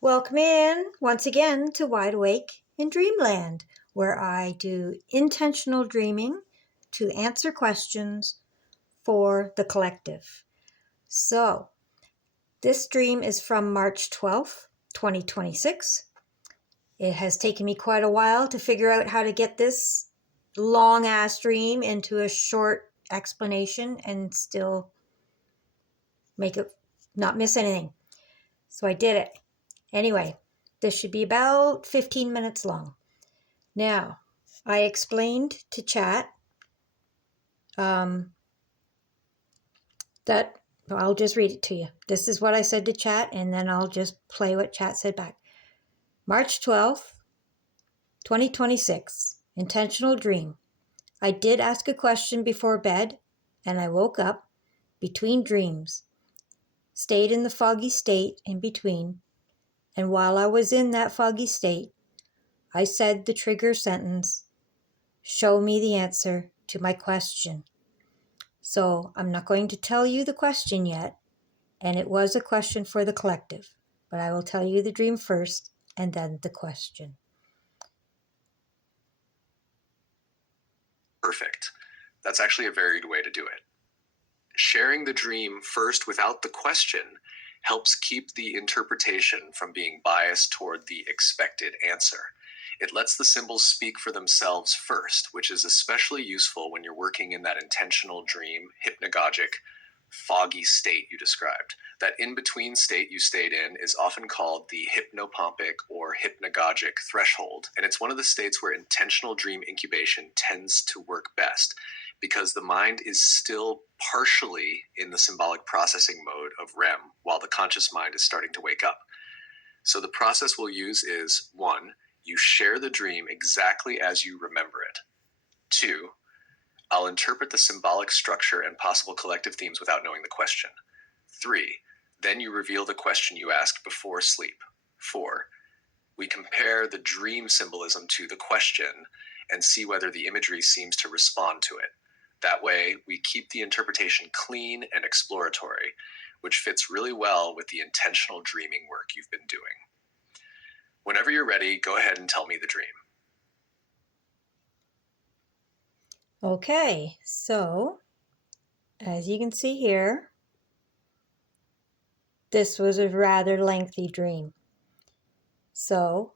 Welcome in once again to Wide Awake in Dreamland, where I do intentional dreaming to answer questions for the collective. So, this dream is from March 12th, 2026. It has taken me quite a while to figure out how to get this long ass dream into a short explanation and still make it not miss anything. So I did it. Anyway, this should be about 15 minutes long. Now, I explained to chat that I'll just read it to you. This is what I said to chat, and then I'll just play what chat said back. March 12th, 2026. Intentional dream. I did ask a question before bed, and I woke up between dreams, stayed in the foggy state in between, and while I was in that foggy state, I said the trigger sentence, "Show me the answer to my question." So I'm not going to tell you the question yet, and it was a question for the collective, but I will tell you the dream first and then the question. Perfect. That's actually a very good way to do it. Sharing the dream first without the question helps keep the interpretation from being biased toward the expected answer. It lets the symbols speak for themselves first, which is especially useful when you're working in that intentional dream, hypnagogic, foggy state you described. That in-between state you stayed in is often called the hypnopompic or hypnagogic threshold, and it's one of the states where intentional dream incubation tends to work best because the mind is still partially in the symbolic processing mode of REM while the conscious mind is starting to wake up. So the process we'll use is 1, you share the dream exactly as you remember it. 2, I'll interpret the symbolic structure and possible collective themes without knowing the question. 3, then you reveal the question you asked before sleep. 4, we compare the dream symbolism to the question and see whether the imagery seems to respond to it. That way, we keep the interpretation clean and exploratory, which fits really well with the intentional dreaming work you've been doing. Whenever you're ready, go ahead and tell me the dream. Okay, so as you can see here, this was a rather lengthy dream. So,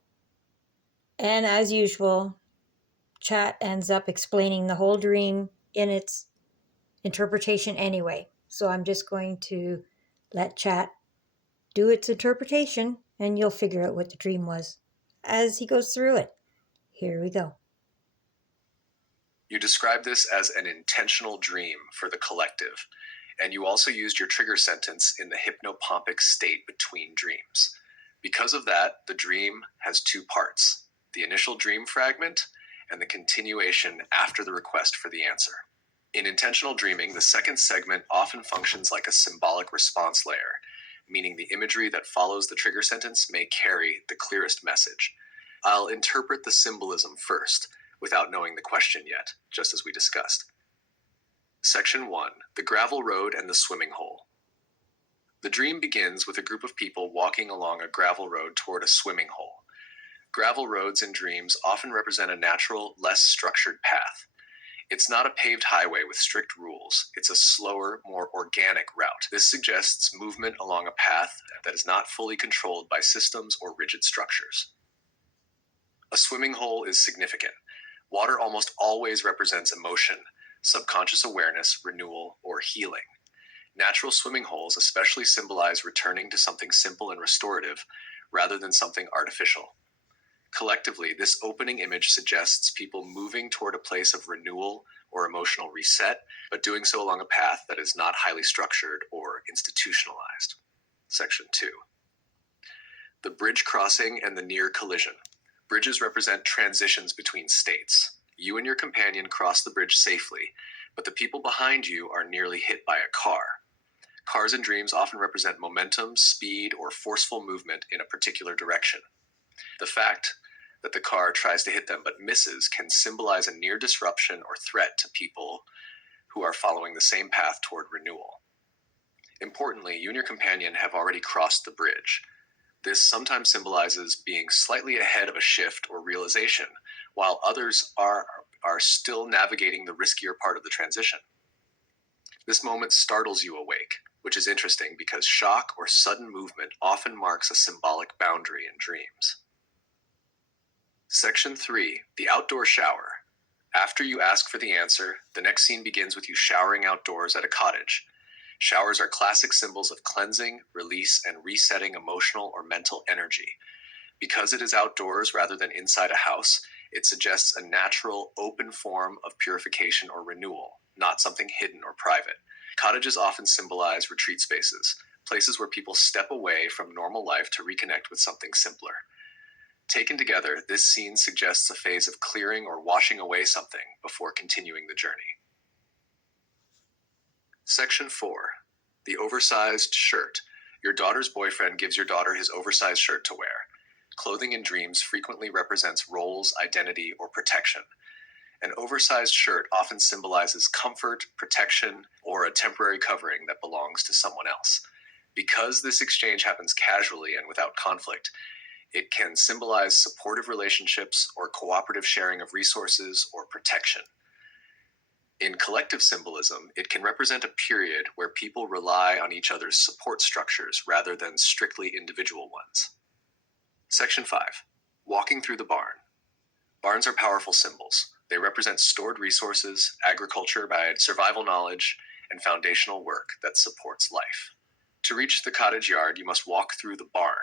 and as usual, chat ends up explaining the whole dream in its interpretation anyway. So I'm just going to let chat do its interpretation and you'll figure out what the dream was as he goes through it. Here we go. You described this as an intentional dream for the collective, and you also used your trigger sentence in the hypnopompic state between dreams. Because of that, the dream has 2 parts, the initial dream fragment and the continuation after the request for the answer. In intentional dreaming, the second segment often functions like a symbolic response layer, meaning the imagery that follows the trigger sentence may carry the clearest message. I'll interpret the symbolism first, without knowing the question yet, just as we discussed. Section 1, the gravel road and the swimming hole. The dream begins with a group of people walking along a gravel road toward a swimming hole. Gravel roads in dreams often represent a natural, less structured path. It's not a paved highway with strict rules. It's a slower, more organic route. This suggests movement along a path that is not fully controlled by systems or rigid structures. A swimming hole is significant. Water almost always represents emotion, subconscious awareness, renewal, or healing. Natural swimming holes especially symbolize returning to something simple and restorative rather than something artificial. Collectively, this opening image suggests people moving toward a place of renewal or emotional reset, but doing so along a path that is not highly structured or institutionalized. Section 2. The bridge crossing and the near collision. Bridges represent transitions between states. You and your companion cross the bridge safely, but the people behind you are nearly hit by a car. Cars in dreams often represent momentum, speed, or forceful movement in a particular direction. The fact that the car tries to hit them but misses can symbolize a near disruption or threat to people who are following the same path toward renewal. Importantly, you and your companion have already crossed the bridge. This sometimes symbolizes being slightly ahead of a shift or realization, while others are still navigating the riskier part of the transition. This moment startles you awake, which is interesting because shock or sudden movement often marks a symbolic boundary in dreams. Section 3, the outdoor shower. After you ask for the answer, the next scene begins with you showering outdoors at a cottage. Showers are classic symbols of cleansing, release, and resetting emotional or mental energy. Because it is outdoors rather than inside a house, it suggests a natural, open form of purification or renewal, not something hidden or private. Cottages often symbolize retreat spaces, places where people step away from normal life to reconnect with something simpler. Taken together, this scene suggests a phase of clearing or washing away something before continuing the journey. Section 4, the oversized shirt. Your daughter's boyfriend gives your daughter his oversized shirt to wear. Clothing in dreams frequently represents roles, identity, or protection. An oversized shirt often symbolizes comfort, protection, or a temporary covering that belongs to someone else. Because this exchange happens casually and without conflict, it can symbolize supportive relationships or cooperative sharing of resources or protection. In collective symbolism, it can represent a period where people rely on each other's support structures rather than strictly individual ones. Section 5, walking through the barn. Barns are powerful symbols. They represent stored resources, agriculture by survival knowledge, and foundational work that supports life. To reach the cottage yard, you must walk through the barn,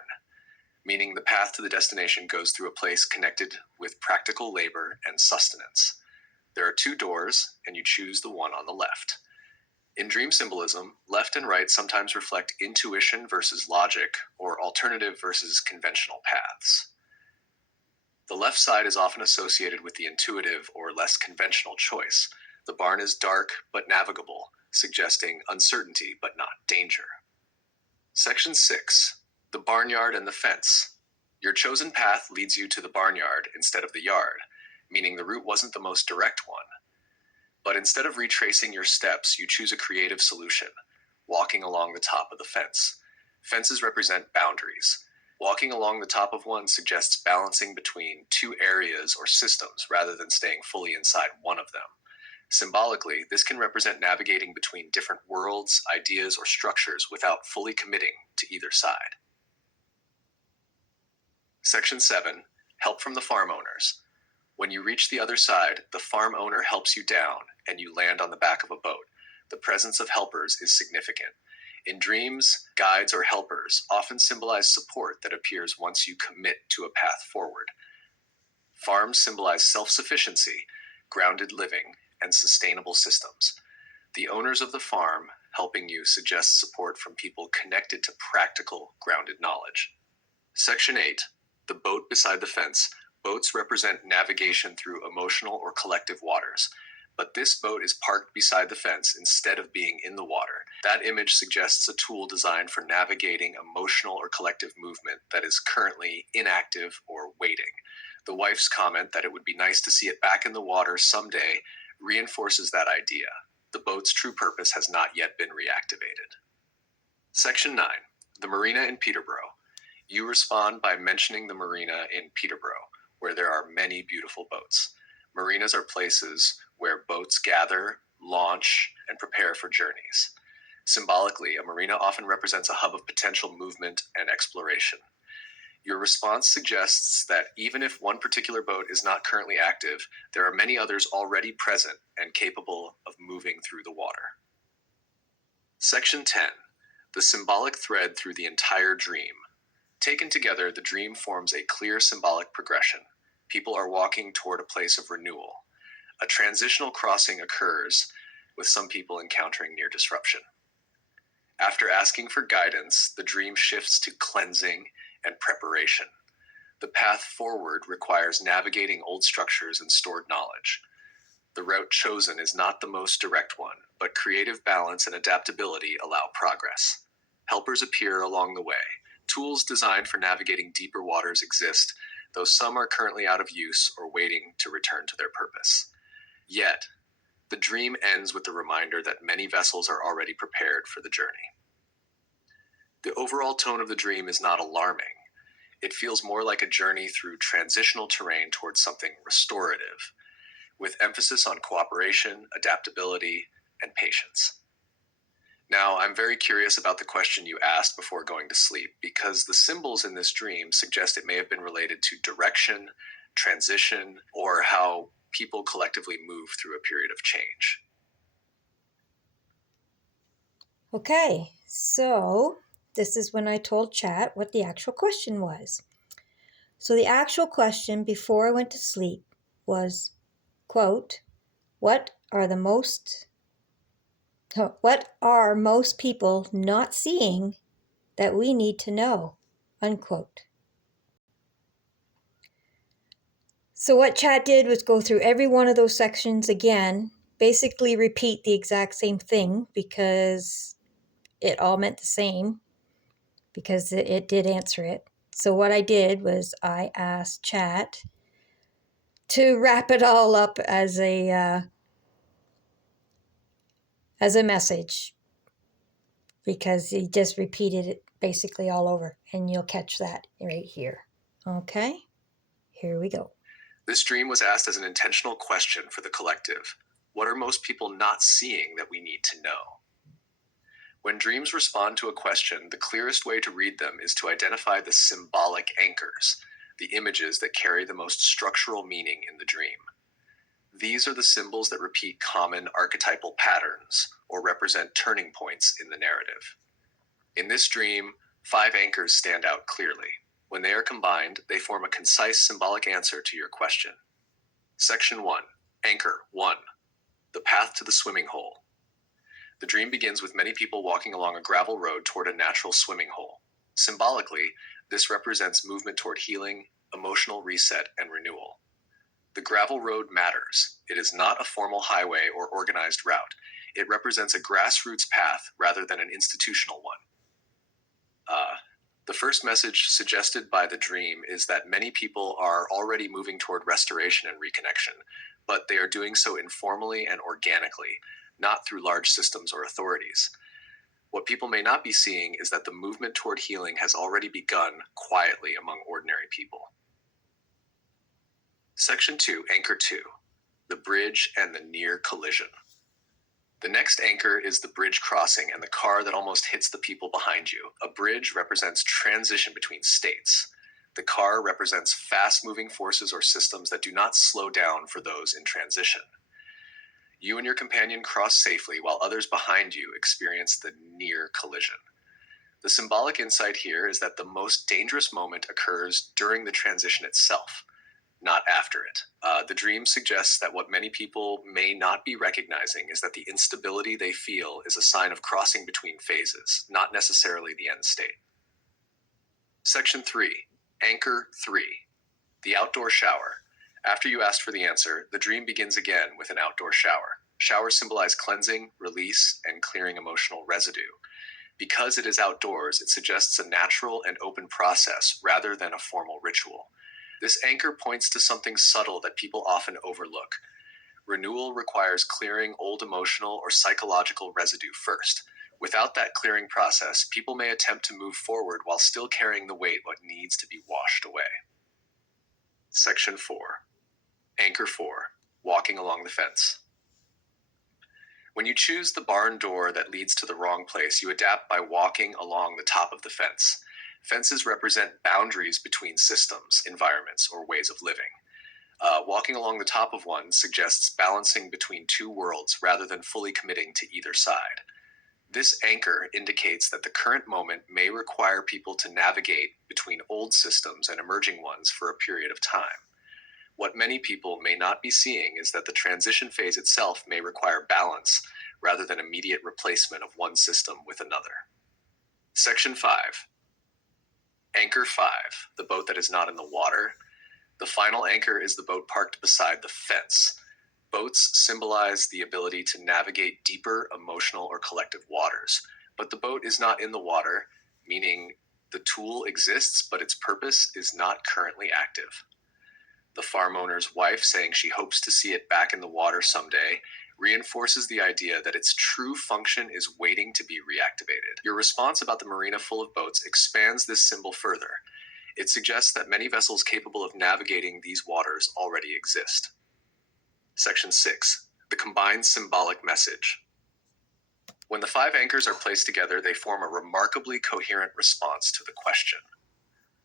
meaning the path to the destination goes through a place connected with practical labor and sustenance. There are 2 doors, and you choose the one on the left. In dream symbolism, left and right sometimes reflect intuition versus logic, or alternative versus conventional paths. The left side is often associated with the intuitive or less conventional choice. The barn is dark but navigable, suggesting uncertainty but not danger. Section 6, the barnyard and the fence. Your chosen path leads you to the barnyard instead of the yard, meaning the route wasn't the most direct one. But instead of retracing your steps, you choose a creative solution, walking along the top of the fence. Fences represent boundaries. Walking along the top of one suggests balancing between 2 areas or systems rather than staying fully inside one of them. Symbolically, this can represent navigating between different worlds, ideas, or structures without fully committing to either side. Section 7, help from the farm owners. When you reach the other side, the farm owner helps you down and you land on the back of a boat. The presence of helpers is significant. In dreams, guides or helpers often symbolize support that appears once you commit to a path forward. Farms symbolize self-sufficiency, grounded living, and sustainable systems. The owners of the farm helping you suggest support from people connected to practical, grounded knowledge. Section 8, the boat beside the fence. Boats represent navigation through emotional or collective waters. But this boat is parked beside the fence instead of being in the water. That image suggests a tool designed for navigating emotional or collective movement that is currently inactive or waiting. The wife's comment that it would be nice to see it back in the water someday reinforces that idea. The boat's true purpose has not yet been reactivated. Section 9, the marina in Peterborough. You respond by mentioning the marina in Peterborough, where there are many beautiful boats. Marinas are places where boats gather, launch, and prepare for journeys. Symbolically, a marina often represents a hub of potential movement and exploration. Your response suggests that even if one particular boat is not currently active, there are many others already present and capable of moving through the water. Section 10, the symbolic thread through the entire dream. Taken together, the dream forms a clear symbolic progression. People are walking toward a place of renewal. A transitional crossing occurs, with some people encountering near disruption. After asking for guidance, the dream shifts to cleansing and preparation. The path forward requires navigating old structures and stored knowledge. The route chosen is not the most direct one, but creative balance and adaptability allow progress. Helpers appear along the way. Tools designed for navigating deeper waters exist, though some are currently out of use or waiting to return to their purpose. Yet, the dream ends with the reminder that many vessels are already prepared for the journey. The overall tone of the dream is not alarming. It feels more like a journey through transitional terrain towards something restorative, with emphasis on cooperation, adaptability, and patience. Now, I'm very curious about the question you asked before going to sleep, because the symbols in this dream suggest it may have been related to direction, transition, or how people collectively move through a period of change. Okay, so this is when I told chat what the actual question was. So the actual question before I went to sleep was, quote, what are most people not seeing that we need to know, unquote. So what chat did was go through every one of those sections again, basically repeat the exact same thing because it all meant the same, because it did answer it. So what I did was I asked chat to wrap it all up as a message, because he just repeated it basically all over, and you'll catch that right here. Okay, here we go. This dream was asked as an intentional question for the collective. What are most people not seeing that we need to know? When dreams respond to a question, the clearest way to read them is to identify the symbolic anchors, the images that carry the most structural meaning in the dream. These are the symbols that repeat common archetypal patterns or represent turning points in the narrative. In this dream, 5 anchors stand out clearly. When they are combined, they form a concise symbolic answer to your question. Section 1. Anchor 1. The path to the swimming hole. The dream begins with many people walking along a gravel road toward a natural swimming hole. Symbolically, this represents movement toward healing, emotional reset, and renewal. The gravel road matters. It is not a formal highway or organized route. It represents a grassroots path rather than an institutional one. The first message suggested by the dream is that many people are already moving toward restoration and reconnection, but they are doing so informally and organically, not through large systems or authorities. What people may not be seeing is that the movement toward healing has already begun quietly among ordinary people. Section 2, Anchor 2, the bridge and the near collision. The next anchor is the bridge crossing and the car that almost hits the people behind you. A bridge represents transition between states. The car represents fast-moving forces or systems that do not slow down for those in transition. You and your companion cross safely while others behind you experience the near collision. The symbolic insight here is that the most dangerous moment occurs during the transition itself, not after it. The dream suggests that what many people may not be recognizing is that the instability they feel is a sign of crossing between phases, not necessarily the end state. Section 3, Anchor 3, the outdoor shower. After you asked for the answer, the dream begins again with an outdoor shower. Showers symbolize cleansing, release, and clearing emotional residue. Because it is outdoors, it suggests a natural and open process rather than a formal ritual. This anchor points to something subtle that people often overlook. Renewal requires clearing old emotional or psychological residue first. Without that clearing process, people may attempt to move forward while still carrying the weight what needs to be washed away. Section 4. Anchor 4. Walking along the fence. When you choose the barn door that leads to the wrong place, you adapt by walking along the top of the fence. Fences represent boundaries between systems, environments, or ways of living. Walking along the top of one suggests balancing between two worlds rather than fully committing to either side. This anchor indicates that the current moment may require people to navigate between old systems and emerging ones for a period of time. What many people may not be seeing is that the transition phase itself may require balance rather than immediate replacement of one system with another. Section 5. Anchor 5, the boat that is not in the water. The final anchor is the boat parked beside the fence. Boats symbolize the ability to navigate deeper emotional or collective waters, but the boat is not in the water, meaning the tool exists, but its purpose is not currently active. The farm owner's wife saying she hopes to see it back in the water someday reinforces the idea that its true function is waiting to be reactivated. Your response about the marina full of boats expands this symbol further. It suggests that many vessels capable of navigating these waters already exist. Section 6. The combined symbolic message. When the 5 anchors are placed together, they form a remarkably coherent response to the question.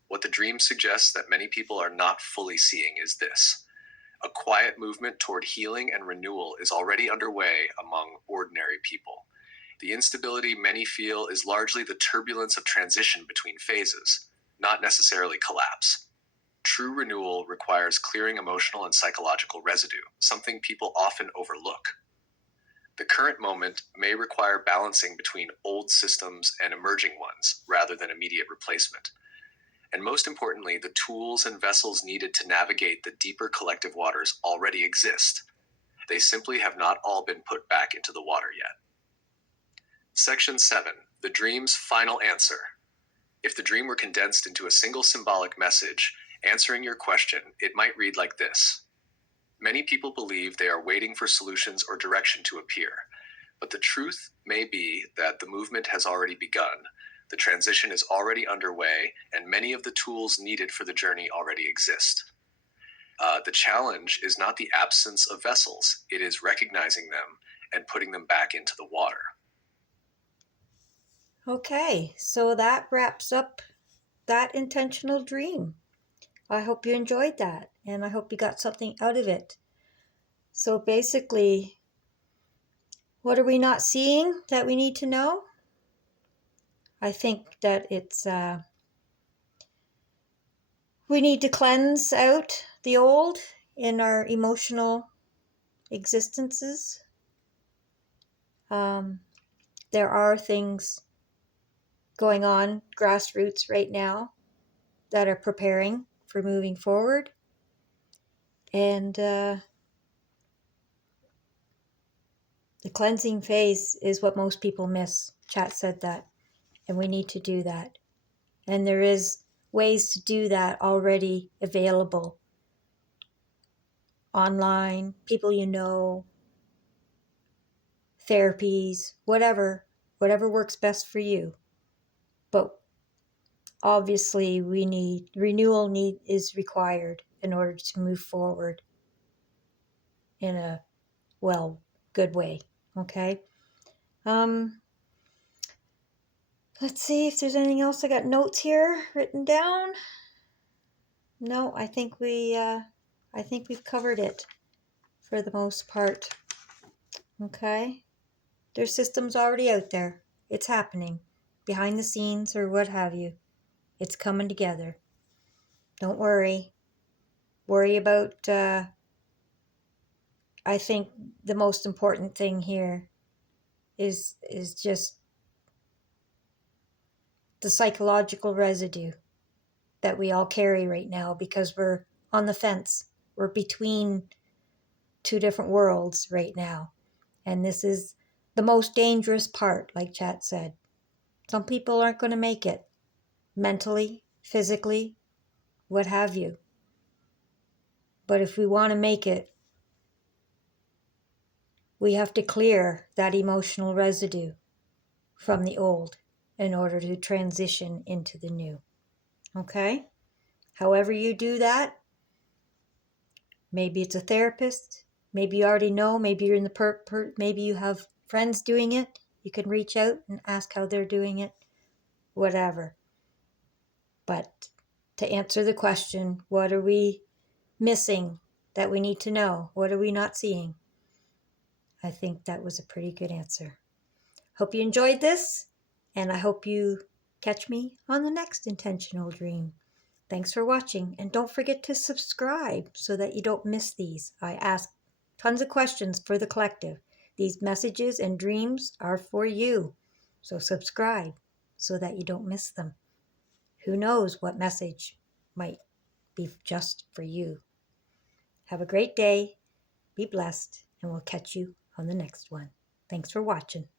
What the dream suggests that many people are not fully seeing is this: a quiet movement toward healing and renewal is already underway among ordinary people. The instability many feel is largely the turbulence of transition between phases, not necessarily collapse. True renewal requires clearing emotional and psychological residue, something people often overlook. The current moment may require balancing between old systems and emerging ones, rather than immediate replacement. And most importantly, the tools and vessels needed to navigate the deeper collective waters already exist. They simply have not all been put back into the water yet. Section 7. The dream's final answer. If the dream were condensed into a single symbolic message, answering your question, it might read like this. Many people believe they are waiting for solutions or direction to appear, but the truth may be that the movement has already begun, the transition is already underway, and many of the tools needed for the journey already exist. The challenge is not the absence of vessels, it is recognizing them and putting them back into the water. Okay, so that wraps up that intentional dream. I hope you enjoyed that, and I hope you got something out of it. So basically, what are we not seeing that we need to know? I think that it's we need to cleanse out the old in our emotional existences. There are things going on grassroots right now that are preparing for moving forward. And the cleansing phase is what most people miss. Chat said that. And we need to do that. And there is ways to do that already available online, people you know, therapies, whatever works best for you. But obviously renewal is required in order to move forward in a good way. Okay. Let's see if there's anything else. I got notes here written down. No, I think we've covered it for the most part. Okay. There's systems already out there. It's happening behind the scenes or what have you. It's coming together. Don't worry. Worry about, I think the most important thing here is just the psychological residue that we all carry right now because we're on the fence. We're between two different worlds right now. And this is the most dangerous part, like Chat said. Some people aren't going to make it mentally, physically, what have you. But if we want to make it, we have to clear that emotional residue from the old in order to transition into the new. Okay? However you do that, maybe it's a therapist, maybe you already know, maybe you're in the maybe you have friends doing it. You can reach out and ask how they're doing it, whatever. But to answer the question, what are we missing that we need to know? What are we not seeing? I think that was a pretty good answer. Hope you enjoyed this, and I hope you catch me on the next intentional dream. Thanks for watching, and don't forget to subscribe so that you don't miss these. I ask tons of questions for the collective. These messages and dreams are for you, so subscribe so that you don't miss them. Who knows what message might be just for you. Have a great day, be blessed, and we'll catch you on the next one. Thanks for watching.